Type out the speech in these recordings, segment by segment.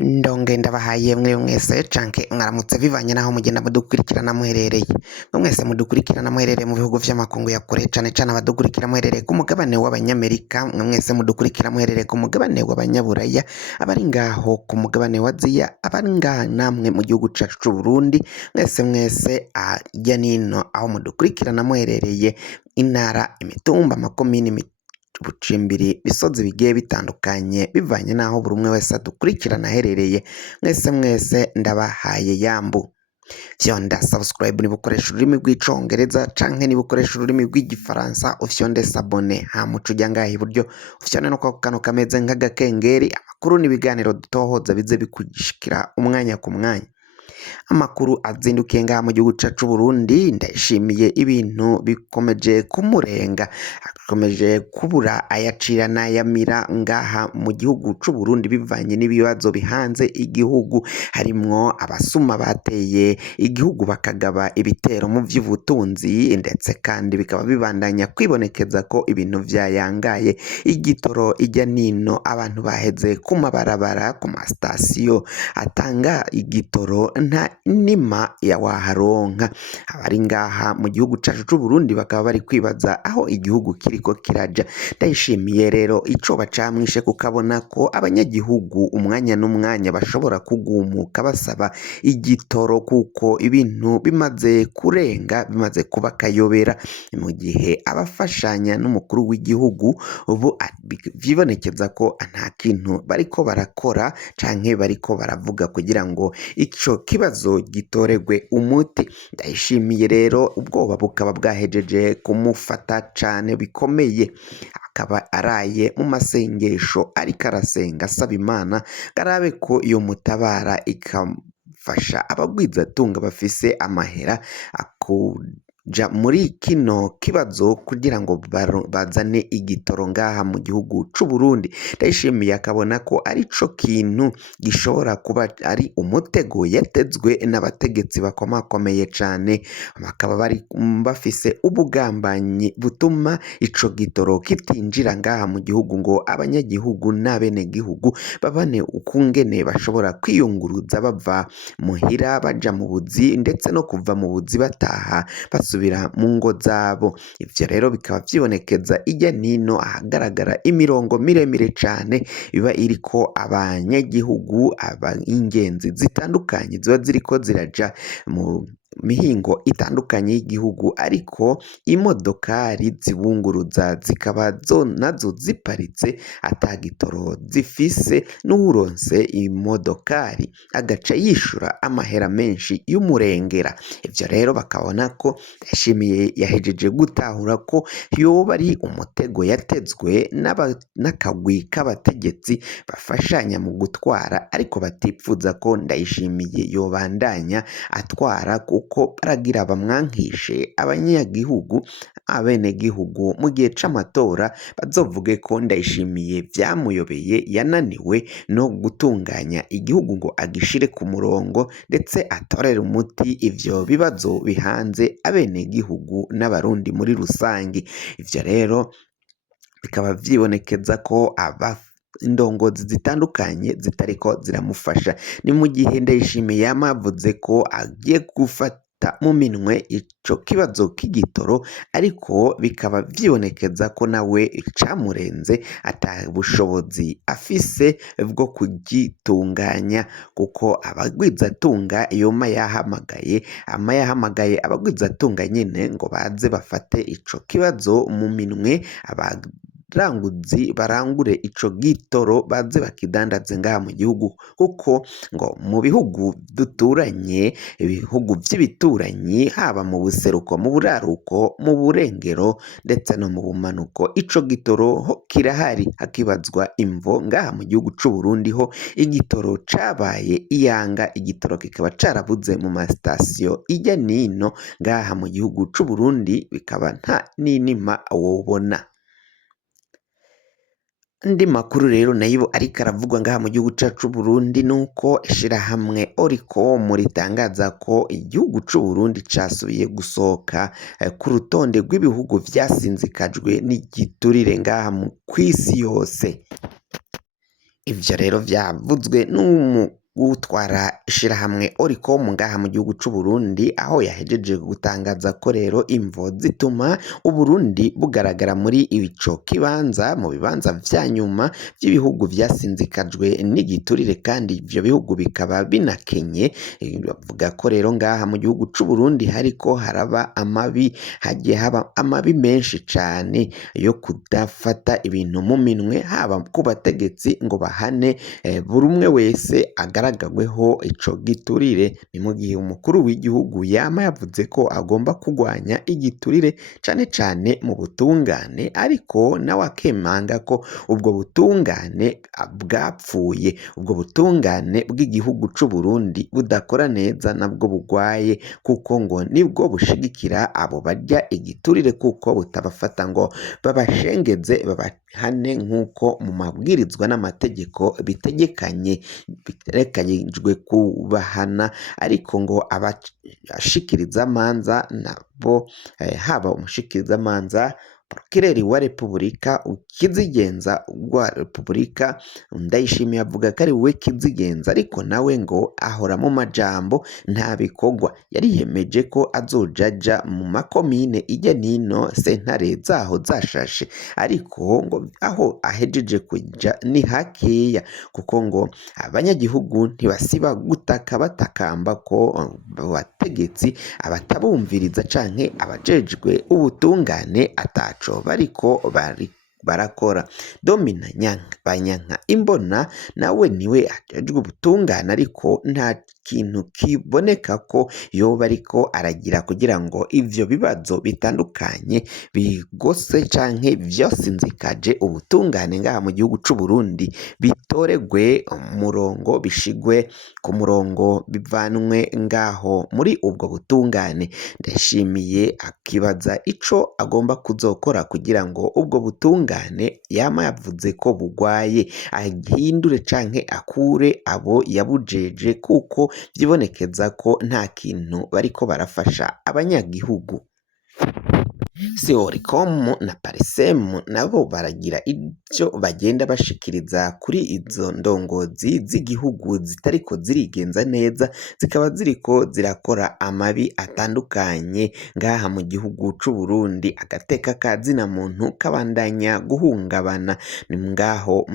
Ndonge ndabahaye mwese canke mwaramutse bivanye naho mugenda mudukurikirana muherereye. Mwese mudukurikirana muherereye mu bihugu vy'amakungu ya kure cane cane abadukurikira muherereye ku mugabane w'abanyamerika, mwese mudukurikira muherereye ku mugabane w'abanyaburaya, abari ngaho ku mugabane wa Aziya, abari ngaha namwe mu gihugu cacu c'u Burundi, mwese hirya nino aho mudukurikirana muherereye, intara, imitumba, amakomine, ubucimbiri, bisozi bigiye bitandukanye bivanye naho buri umwe wese adukurikirana aherereye. Mwese ndabahaye yambu fyonda subscribe niba ukoresha ururimi rw'icongereza canke niba ukoresha ururimi rw'igifaransa ufyonde sabone, hamuca ujya ngaha iburyo ufyonde no kwa kano kameze nk'agakengeri, amakuru n'ibiganiro dutohoza bize bikushikira umwanya ku mwanya. Amakuru azindukiye ngaha mu gihugu cacu Burundi, ndashimiye ibintu bikomeje kumurenga, akomeje kubura ayacira n'ayamira ngaha mu gihugu c'u Burundi bivanye n'ibibazo bihanze igihugu, harimwo abasuma bateye igihugu bakagaba ibitero mu vy'ubutunzi, ndetse kandi bikaba bibandanya kwibonekeza ko ibintu vyayangaye, igitoro ijya nino, abantu baheze ku mabarabara, ku masitasiyo atanga igitoro nta nima ya waharonka. Abari ngaha mu gihugu cacu c'u Burundi bakaba bari kwibaza aho igihugu kiriko kiraja. Ndayishimiye rero icoba camwishe kukabona ko abanyagihugu umwanya n'umwanya bashobora kugumuka basaba igitoro, kuko ibintu bimaze kurenga, bimaze kuba kayobera, mu gihe abafashanya n'umukuru w'igihugu ubu vyibonekeza ko nta kintu bariko barakora canke bariko baravuga kugira ngo ico kibazo gitoregwe umuti. Ndayishimiye rero ubwoba bukaba bwahejeje kumufata cane bikomeye, akaba araye mu masengesho ariko arasenga asaba Imana garabe ko iyo mutabara ikamfasha abagwizatunga bafise amahera akuja muri kino kibazo kugira ngo bazane igitoro ngaha mu gihugu c'u Burundi. Ndayishimiye akabona ko arico kintu gishobora kuba ari umutego yatezwe n'abategetsi bakomakomeye cane, bakaba bari bafise ubugambanyi butuma ico gitoro kitinjira ngaha mu gihugu ngo abanyagihugu n'abenegihugu babane ukungene bashobora kwiyunguruza bava muhira baja mu buzi, ndetse no kuva mu buzi bataha basubira mu ngo zabo. Ivyo rero bikaba vyibonekeza ijya nino ahagaragara imirongo miremire cane iba iriko abanyagihugu, ingenzi zitandukanye ziba ziriko ziraja mu mihingo itandukanye y'igihugu, ariko imodokari zibunguruza zikaba nazo ziparitse ata gitoro zifise, n'uwuronse imodokari agaca yishura amahera menshi y'umurengera. Ivyo rero bakabona ko Ndayishimiye yahejeje gutahura ko yoba ari umutego yatezwe n'akagwi k'abategetsi bafashanya mu gutwara, ariko batipfuza ko Ndayishimiye yobandanya atwara, kuko baragira bamwankishe abanyagihugu, abenegihugu mu gihe c'amatora bazovuge ko Ndayishimiye vyamuyobeye, yananiwe no gutunganya igihugu ngo agishire ku murongo, ndetse atorere umuti ivyo bibazo bihanze abenegihugu n'abarundi muri rusangi. Ivyo rero bikaba vyibonekeza ko indongozi zitandukanye zitariko ziramufasha. Ni mu gihe Ndayishimiye yamavuze ko agiye gufata mu minwe ico kibazo k'igitoro, ariko bikaba vyibonekeza ko nawe camurenze ata bushobozi afise bwo kugitunganya, kuko abagwizatunga yoma yahamagaye abagwizatunga nyene ngo baze bafate ico kibazo mu minwe, abaranguzi barangure ico gitoro baze bakidandaze ngaha mu gihugu, kuko ngo mu bihugu duturanye, ibihugu vy'ibituranyi, haba mu buseruko, mu buraruko, mu burengero, ndetse no mu bumanuko, ico gitoro kirahari. Hakibazwa imvo ngaha mu gihugu c'u Burundi ho igitoro cabaye iyanga, igitoro kikaba carabuze mu masitasiyo ijya nino ngaha mu gihugu c'u Burundi, bikaba nta n'inima wobona. Andi makuru rero nayo ariko aravugwa ngaha mu gihugu cacu Burundi, nuko ishirahamwe Oricom ritangaza ko igihugu c'u Burundi casubiye gusohoka ku rutonde rw'ibihugu vyasinzikajwe n'igiturire ngaha kw'isi yose. ivyo rero vyavuzwe utwara ishirahamwe Oricom ngaha mu gihugu c'u Burundi, aho yahejeje gutangaza ko rero imvo zituma Uburundi bugaragara muri ico kibanza mu bibanza vya nyuma vy'ibihugu vyasinzikajwe n'igiturire kandi ivyo bihugu bikaba binakenye. Bavuga ko rero ngaha mu gihugu c'u Burundi hariko haraba hagiye haba amabi menshi cane yo kudafata ibintu mu minwe, haba ku bategetsi ngo bahane buri umwe wese agaragagweho ico giturire. Ni mu gihe umukuru w'igihugu yama yavuze ko agomba kugwanya igiturire cane cane mu butungane, ariko nawe akemanga ko ubwo butungane bwapfuye, ubwo butungane bw'igihugu c'u Burundi budakora neza nabwo bugwaye, kuko ngo nibwo bushigikira abo barya igiturire, kuko butabafata ngo babashengeze babahane nk'uko mu mabwirizwa n'amategeko bitegekanijwe kubahana. Ariko ngo abashikirizamanza nabo haba umushikirizamanza Prokireri wa Repubulika, Kizigenza wa Repubulika Ndayishimiye avuga ko ari we kizigenza, ariko nawe ngo ahora mu majambo nta bikorwa. Yariyemeje ko azojaja mu makomine ijya nino sentare zaho zashashe, ariko ngo aho ahejeje kuja ni hakeya, kuko ngo abanyagihugu ntibasiba gutaka batakamba ko abategetsi abatabumviriza canke abajejwe ubutungane ataco bariko barakora. Domina Banyanka Imbona nawe niwe ajejwe ubutungane, ariko nta kintu kiboneka ko yoba ariko aragira kugira ngo ivyo bibazo bitandukanye bigose canke vyasinzikaje ubutungane ngaha mu gihugu c'u Burundi bitoregwe umurongo, bishigwe ku murongo, bivanwe ngaho muri ubwo butungane. Ndashimiye akibaza ico agomba kuzokora kugira ngo ubwo butungane yama yavuze ko bugwaye ahindure canke akure abo yabujeje, kuko vyibonekeza ko nta kintu bariko barafasha abanyagihugu. Oricom na Parsem nabo baragira ivyo bagenda bashikiriza kuri izo ndongozi z'igihugu zitariko zirigenza neza, zikaba ziriko zirakora amabi atandukanye ngaha mu gihugu c'u Burundi. Agateka ka zina muntu kabandanya guhungabana. Ni ngaho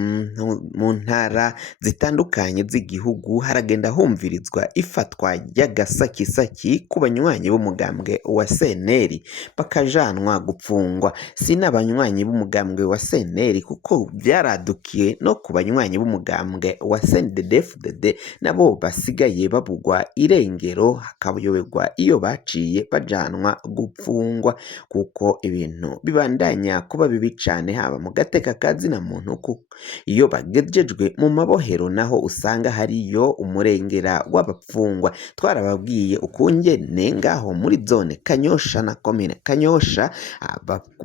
mu ntara zitandukanye z'igihugu haragenda humvirizwa ifatwa ry'agasakisaki ku banywanyi b'umugambwe wa CNL bakajanwa gupfungwa. Si n'abanywanyi b'umugambwe wa CNL, kuko vyaradukiye no ku banywanyi b'umugambwe wa CNDD-FDD nabo basigaye babugwa irengero, hakayoberwa iyo baciye bajanwa gupfungwa, kuko ibintu bibandanya kuba bibi cane haba mu gateka ka zina muntu, kuko iyo bagejejwe mu mabohero naho usanga hariyo umurengera w'abapfungwa. Twarababwiye ukungene ngaho muri zone Kanyosha na komine Kanyosha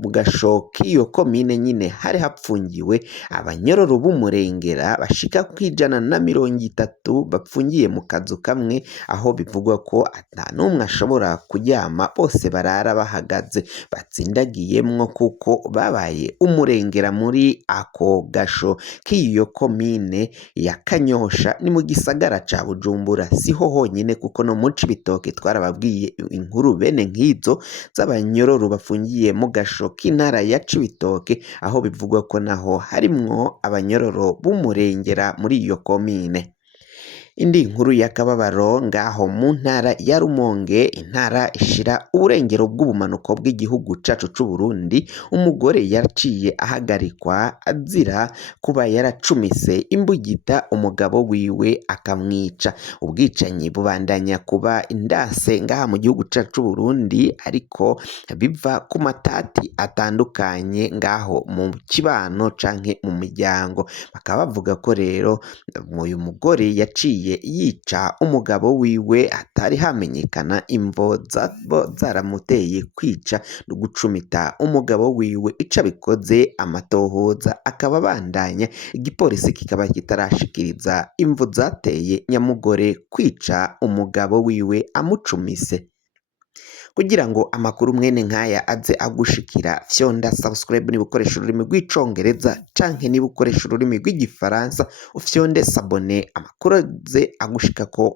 mu gasho k'iyo komine nyine hari hapfungiwe abanyororo b'umurengera bashika kw'130 bapfungiye mu kazu kamwe, aho bivugwa ko ata n'umwe ashobora kuryama, bose barara bahagaze batsindagiyemwo, kuko babaye umurengera muri ako gasho k'iyo komine ya Kanyosha. Ni mu gisagara ca Bujumbura siho honyine, kuko no mu Cibitoke twarababwiye inkuru bene nk'izo z'abanyororo bafungiye mu gasho k'intara ya Cibitoke, aho bivugwa ko naho harimwo abanyororo b'umurengera muri iyo komine. Indi nkuru y'akababaro ngaho mu ntara ya Rumonge, intara ishira uburengero bw'ubumanuko bw'igihugu cacu c'u Burundi, umugore yaciye ahagarikwa azira kuba yaracumise imbugita umugabo wiwe akamwica. Ubwicanyi bubandanya kuba indase ngaha mu gihugu cacu c'u Burundi, ariko biva ku matati atandukanye ngaho mu kibano canke mu miryango. Bakaba bavuga ko rero uyu mugore yaciye yica umugabo wiwe atari hamenyekana imvo zaramuteye kwica no gucumita umugabo wiwe. Ica bikoze amatohoza akaba abandanya, igipolisi kikaba kitarashikiriza imvo zateye nyamugore kwica umugabo wiwe amucumise. kugira ngo amakuru mwene nkaya aze agushikira fyonda subscribe niba ukoresha ururimi rw'icongereza canke niba ukoresha ururimi rw'igifaransa ufyonde sabone amakuru aze agushikako